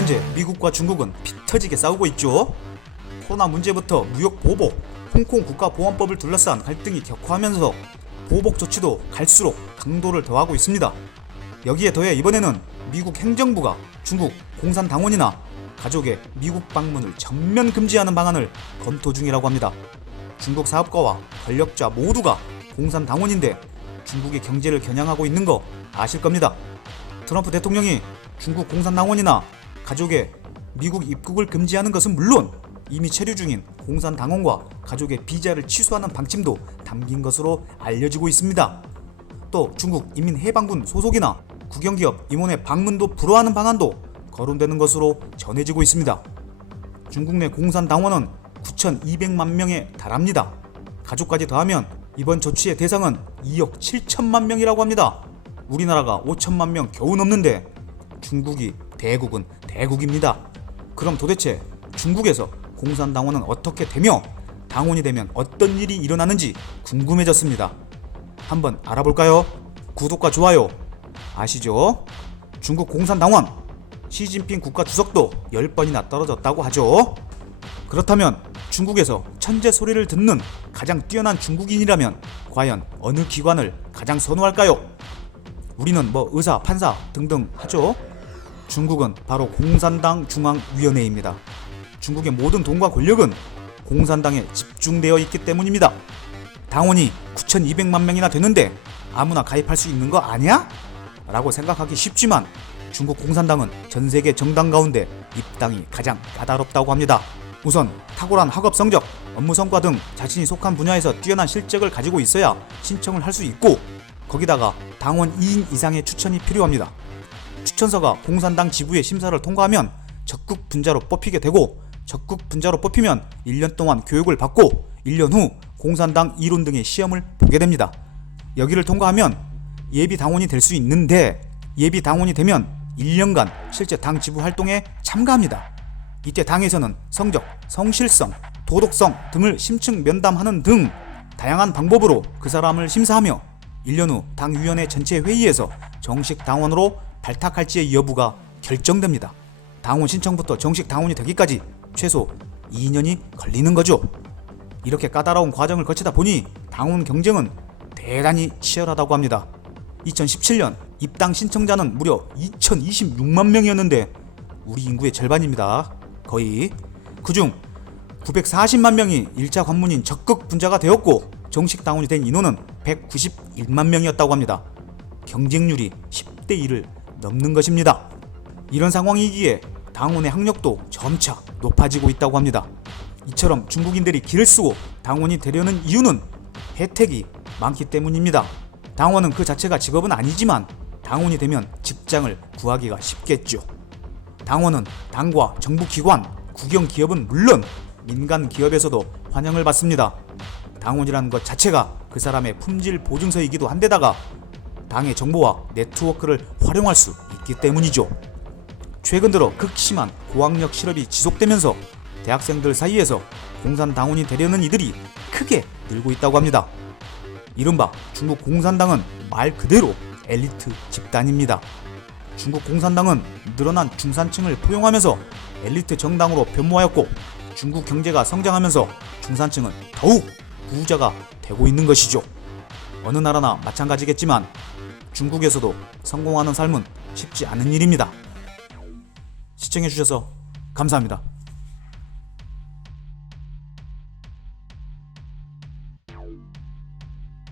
현재 미국과 중국은 피터지게 싸우고 있죠. 코로나 문제부터 무역 보복, 홍콩 국가보안법을 둘러싼 갈등이 격화하면서 보복 조치도 갈수록 강도를 더하고 있습니다. 여기에 더해 이번에는 미국 행정부가 중국 공산당원이나 가족의 미국 방문을 전면 금지하는 방안을 검토 중이라고 합니다. 중국 사업가와 권력자 모두가 공산당원인데 중국의 경제를 겨냥하고 있는 거 아실 겁니다. 트럼프 대통령이 중국 공산당원이나 가족의 미국 입국을 금지하는 것은 물론 이미 체류 중인 공산당원과 가족의 비자를 취소하는 방침도 담긴 것으로 알려지고 있습니다. 또 중국 인민해방군 소속이나 국영기업 임원의 방문도 불허하는 방안도 거론되는 것으로 전해지고 있습니다. 중국 내 공산당원은 9,200만 명에 달합니다. 가족까지 더하면 이번 조치의 대상은 2억 7천만 명이라고 합니다. 우리나라가 5천만 명 겨우 넘는데 중국이 대국은 대국입니다. 그럼 도대체 중국에서 공산당원은 어떻게 되며 당원이 되면 어떤 일이 일어나는지 궁금해졌습니다. 한번 알아볼까요? 구독과 좋아요. 아시죠? 중국 공산당원 시진핑 국가주석도 10번이나 떨어졌다고 하죠. 그렇다면 중국에서 천재 소리를 듣는 가장 뛰어난 중국인이라면 과연 어느 기관을 가장 선호할까요? 우리는 의사, 판사 등등 하죠. 중국은 바로 공산당 중앙위원회입니다. 중국의 모든 돈과 권력은 공산당에 집중되어 있기 때문입니다. 당원이 9,200만 명이나 되는데 아무나 가입할 수 있는 거 아니야? 라고 생각하기 쉽지만 중국 공산당은 전 세계 정당 가운데 입당이 가장 까다롭다고 합니다. 우선 탁월한 학업 성적, 업무 성과 등 자신이 속한 분야에서 뛰어난 실적을 가지고 있어야 신청을 할 수 있고 거기다가 당원 2인 이상의 추천이 필요합니다. 추천서가 공산당 지부의 심사를 통과하면 적극 분자로 뽑히게 되고 적극 분자로 뽑히면 1년 동안 교육을 받고 1년 후 공산당 이론 등의 시험을 보게 됩니다. 여기를 통과하면 예비 당원이 될 수 있는데 예비 당원이 되면 1년간 실제 당 지부 활동에 참가합니다. 이때 당에서는 성적, 성실성, 도덕성 등을 심층 면담하는 등 다양한 방법으로 그 사람을 심사하며 1년 후 당위원회 전체 회의에서 정식 당원으로 발탁할지의 여부가 결정됩니다. 당원 신청부터 정식 당원이 되기까지 최소 2년이 걸리는 거죠. 이렇게 까다로운 과정을 거치다 보니 당원 경쟁은 대단히 치열하다고 합니다. 2017년 입당 신청자는 무려 2,026만 명이었는데 우리 인구의 절반입니다. 거의. 그중 940만 명이 1차 관문인 적극 분자가 되었고 정식 당원이 된 인원은 191만 명이었다고 합니다. 경쟁률이 10대 1을 넘는 것입니다. 이런 상황이기에 당원의 학력도 점차 높아지고 있다고 합니다. 이처럼 중국인들이 길을 쓰고 당원이 되려는 이유는 혜택이 많기 때문입니다. 당원은 그 자체가 직업은 아니지만 당원이 되면 직장을 구하기가 쉽겠죠. 당원은 당과 정부기관, 국영기업은 물론 민간 기업에서도 환영을 받습니다. 당원이라는 것 자체가 그 사람의 품질 보증서이기도 한데다가 당의 정보와 네트워크를 활용할 수 있기 때문이죠. 최근 들어 극심한 고학력 실업이 지속되면서 대학생들 사이에서 공산당원이 되려는 이들이 크게 늘고 있다고 합니다. 이른바 중국 공산당은 말 그대로 엘리트 집단입니다. 중국 공산당은 늘어난 중산층을 포용하면서 엘리트 정당으로 변모하였고 중국 경제가 성장하면서 중산층은 더욱 부자가 되고 있는 것이죠. 어느 나라나 마찬가지겠지만 중국에서도 성공하는 삶은 쉽지 않은 일입니다. 시청해주셔서 감사합니다.